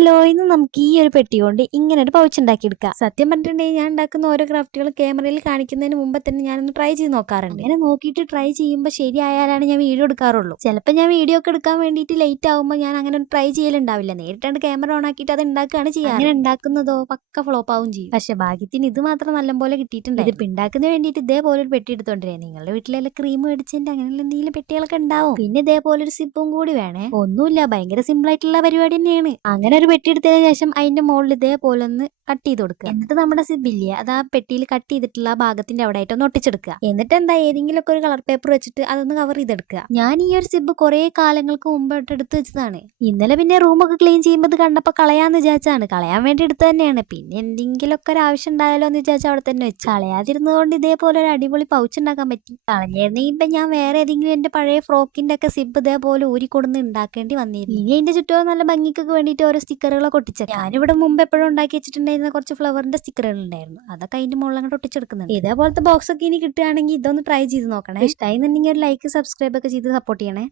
ആയാലോ? ഇന്ന് നമുക്ക് ഈ ഒരു പെട്ടി കൊണ്ട് ഇങ്ങനെ ഒരു പൗച്ച് ഉണ്ടാക്കിയെടുക്കാം. സത്യം പറഞ്ഞിട്ടുണ്ടെങ്കിൽ ഞാൻ ഉണ്ടാക്കുന്ന ഓരോ ക്രാഫ്റ്റുകൾ ക്യാമറയിൽ കാണിക്കുന്നതിന് മുമ്പ് തന്നെ ഞാനൊന്ന് ട്രൈ ചെയ്ത് നോക്കാറുണ്ട്. അങ്ങനെ നോക്കിയിട്ട് ട്രൈ ചെയ്യുമ്പോൾ ശരിയായാലാണ് ഞാൻ വീഡിയോ എടുക്കാറുള്ളൂ. ചിലപ്പോൾ ഞാൻ വീഡിയോ ഒക്കെ എടുക്കാൻ വേണ്ടിയിട്ട് ലേറ്റ് ആകുമ്പോൾ ഞാൻ അങ്ങനെ ട്രൈ ചെയ്യലുണ്ടാവില്ല. നേരിട്ടാണ് ക്യാമറ ഓൺ ആക്കിയിട്ട് അത് ഉണ്ടാക്കുകയാണ് ചെയ്യുക. അങ്ങനെ ഉണ്ടാക്കുന്നതോ പക്ക ഫ്ലോപ്പ് ആവും ചെയ്യും. പക്ഷെ ഭാഗ്യത്തിന് ഇത് മാത്രം നല്ലപോലെ കിട്ടിയിട്ടുണ്ട്. ഇതിപ്പോൾ ഉണ്ടാക്കുന്നതിന് വേണ്ടിയിട്ട് ഇതേപോലെ ഒരു പെട്ടി എടുത്തോണ്ടേ നിങ്ങളുടെ വീട്ടിലെല്ലാം ക്രീം മേടിച്ചതിന്റെ അങ്ങനെയുള്ള എന്തെങ്കിലും പെട്ടികളൊക്കെ ഉണ്ടാവും. പിന്നെ ഇതേപോലെ ഒരു സിപ്പും കൂടി വേണേ. ഒന്നുമില്ല, ഭയങ്കര സിമ്പിൾ ആയിട്ടുള്ള പരിപാടി തന്നെയാണ്. അങ്ങനെ ഒരു പെട്ടി എടുത്തതിന് ശേഷം അതിന്റെ മുകളിൽ ഇതേപോലെ ഒന്ന് കട്ട് ചെയ്ത് കൊടുക്കുക. എന്നിട്ട് നമ്മുടെ സിബില്ലേ അത് ആ പെട്ടിയിൽ കട്ട് ചെയ്തിട്ടുള്ള ആ ഭാഗത്തിന്റെ അവിടെ ആയിട്ട് ഒന്ന് ഒട്ടിച്ചെടുക്കുക. എന്നിട്ട് എന്താ ഏതെങ്കിലും ഒക്കെ ഒരു കളർ പേപ്പർ വെച്ചിട്ട് അതൊന്ന് കവർ ചെയ്തെടുക്കുക. ഞാൻ ഈ ഒരു സിബ് കുറെ കാലങ്ങൾക്ക് മുമ്പായിട്ട് എടുത്തു വെച്ചതാണ്. ഇന്നലെ പിന്നെ റൂമൊക്കെ ക്ലീൻ ചെയ്യുമ്പോൾ കണ്ടപ്പോൾ കളയാന്ന് വിചാരിച്ചാണ്. കളയാൻ വേണ്ടി എടുത്തു തന്നെയാണ്. പിന്നെ എന്തെങ്കിലുമൊക്കെ ഒരു ആവശ്യം ഉണ്ടായാലോ എന്ന് വിചാരിച്ചാൽ അവിടെ തന്നെ വെച്ചു. കളയാതിരുന്നതുകൊണ്ട് ഇതേപോലെ ഒരു അടിപൊളി പൗച്ച് ഉണ്ടാക്കാൻ പറ്റി. കളഞ്ഞിരുന്നെങ്കിൽ ഇപ്പൊ ഞാൻ വേറെ ഏതെങ്കിലും എന്റെ പഴയ ഫ്രോക്കിന്റെ ഒക്കെ സിബ് ഇതേപോലെ ഊരിക്കൊടുന്ന് ഉണ്ടാക്കേണ്ടി വന്നിരുന്നു. ഇനി അതിന്റെ ചുറ്റും നല്ല ഭംഗിക്കൊക്കെ വേണ്ടിയിട്ട് ഓരോ സ്റ്റിക്കറുകളൊക്കെ ഒട്ടിച്ചത്. ഞാനിവിടെ മുമ്പ് എപ്പോഴും ഉണ്ടാക്കി വെച്ചിട്ടുണ്ടായിരുന്ന കുറച്ച് ഫ്ലവറിന്റെ സ്റ്റിക്കറുകൾ ഉണ്ടായിരുന്നു. അതൊക്കെ അതിന്റെ മുകളിൽ അങ്ങോട്ട് ഒട്ടിച്ചെടുക്കുന്നുണ്ട്. ഇതേപോലത്തെ ബോക്സ് ഒക്കെ ഇനി കിട്ടുകയാണെങ്കിൽ ഇതൊന്ന് ട്രൈ ചെയ്ത് നോക്കണേ. ഇഷ്ടമായി എന്നുണ്ടെങ്കിൽ ഒരു ലൈക്ക് സബ്സ്ക്രൈബ് ഒക്കെ ചെയ്ത് സപ്പോർട്ട് ചെയ്യണേ.